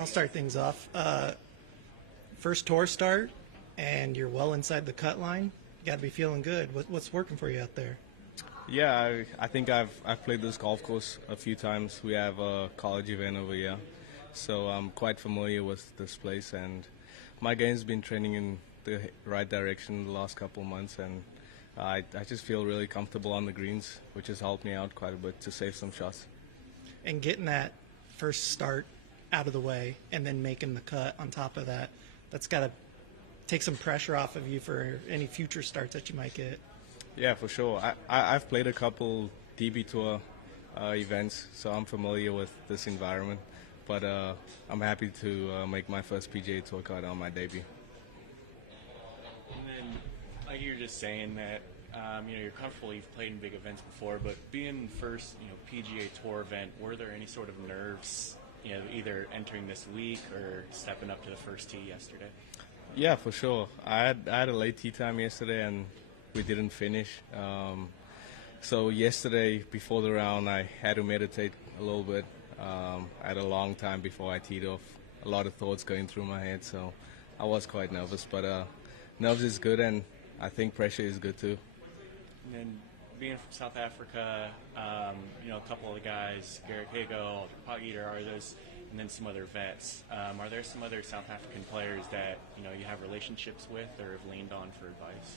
I'll start things off. First tour start, and you're well inside the cut line. You got to be feeling good. What's working for you out there? Yeah, I think I've played this golf course a few times. We have a college event over here, so I'm quite familiar with this place, and my game's been trending in the right direction the last couple of months, and I just feel really comfortable on the greens, which has helped me out quite a bit to save some shots. And getting that first start out of the way and then making the cut on top of that, that's got to take some pressure off of you for any future starts that you might get. Yeah, for sure. I've played a couple DB Tour events, so I'm familiar with this environment. But I'm happy to make my first PGA Tour cut on my debut. And then, like you were just saying that, you're comfortable, you've played in big events before, but being first, PGA Tour event, were there any sort of nerves, either entering this week or stepping up to the first tee yesterday? Yeah, for sure. I had a late tee time yesterday, and we didn't finish. So yesterday, before the round, I had to meditate a little bit. I had a long time before I teed off. A lot of thoughts going through my head, so I was quite nervous. But nerves is good, and I think pressure is good too. And then being from South Africa, a couple of the guys, Garrett Hago, Poggeter, are those, and then some other vets. Are there some other South African players that you have relationships with or have leaned on for advice?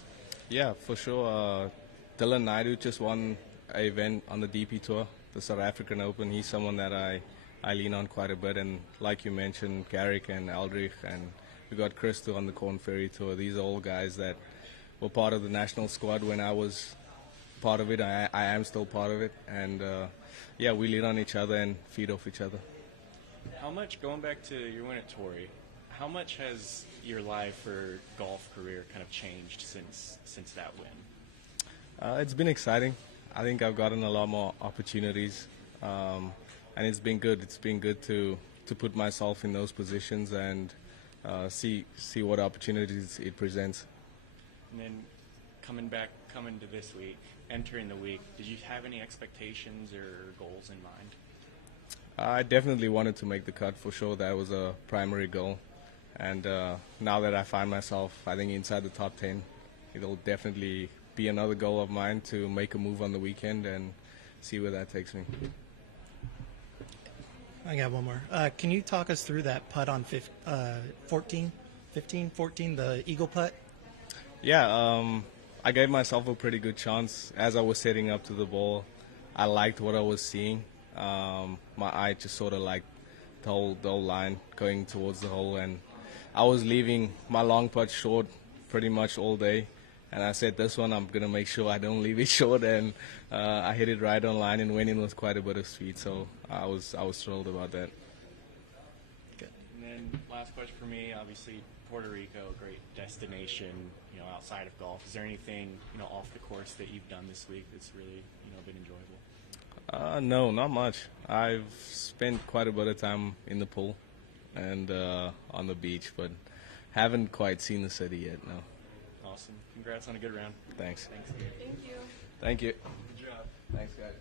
Yeah, for sure. Dylan Naidu just won an event on the DP Tour, the South African Open. He's someone that I lean on quite a bit. And like you mentioned, Garrick and Aldrich, and we got Chris too on the Corn Ferry Tour. These are all guys that were part of the national squad when I was part of it. I am still part of it. And, we lean on each other and feed off each other. How much, going back to your win at Torrey, how much has your life or golf career kind of changed since that win? It's been exciting. I think I've gotten a lot more opportunities, and it's been good. It's been good to put myself in those positions and see what opportunities it presents. And then coming to this week, entering the week, did you have any expectations or goals in mind? I definitely wanted to make the cut for sure. That was a primary goal. And now that I find myself, I think, inside the top 10, it'll definitely be another goal of mine to make a move on the weekend and see where that takes me. I got one more. Can you talk us through that putt on 14, the eagle putt? Yeah, I gave myself a pretty good chance. As I was setting up to the ball, I liked what I was seeing. My eye just sort of liked the whole line going towards the hole, and I was leaving my long putt short pretty much all day, and I said this one I'm going to make sure I don't leave it short, and I hit it right on line and went in with quite a bit of speed, so I was thrilled about that. Good. And then last question for me, obviously Puerto Rico, a great destination, outside of golf. Is there anything, off the course that you've done this week that's really, been enjoyable? No, not much. I've spent quite a bit of time in the pool and on the beach, but haven't quite seen the city yet, no. Awesome. Congrats on a good round. Thanks. Thanks. Thank you. Thank you. Good job. Thanks, guys.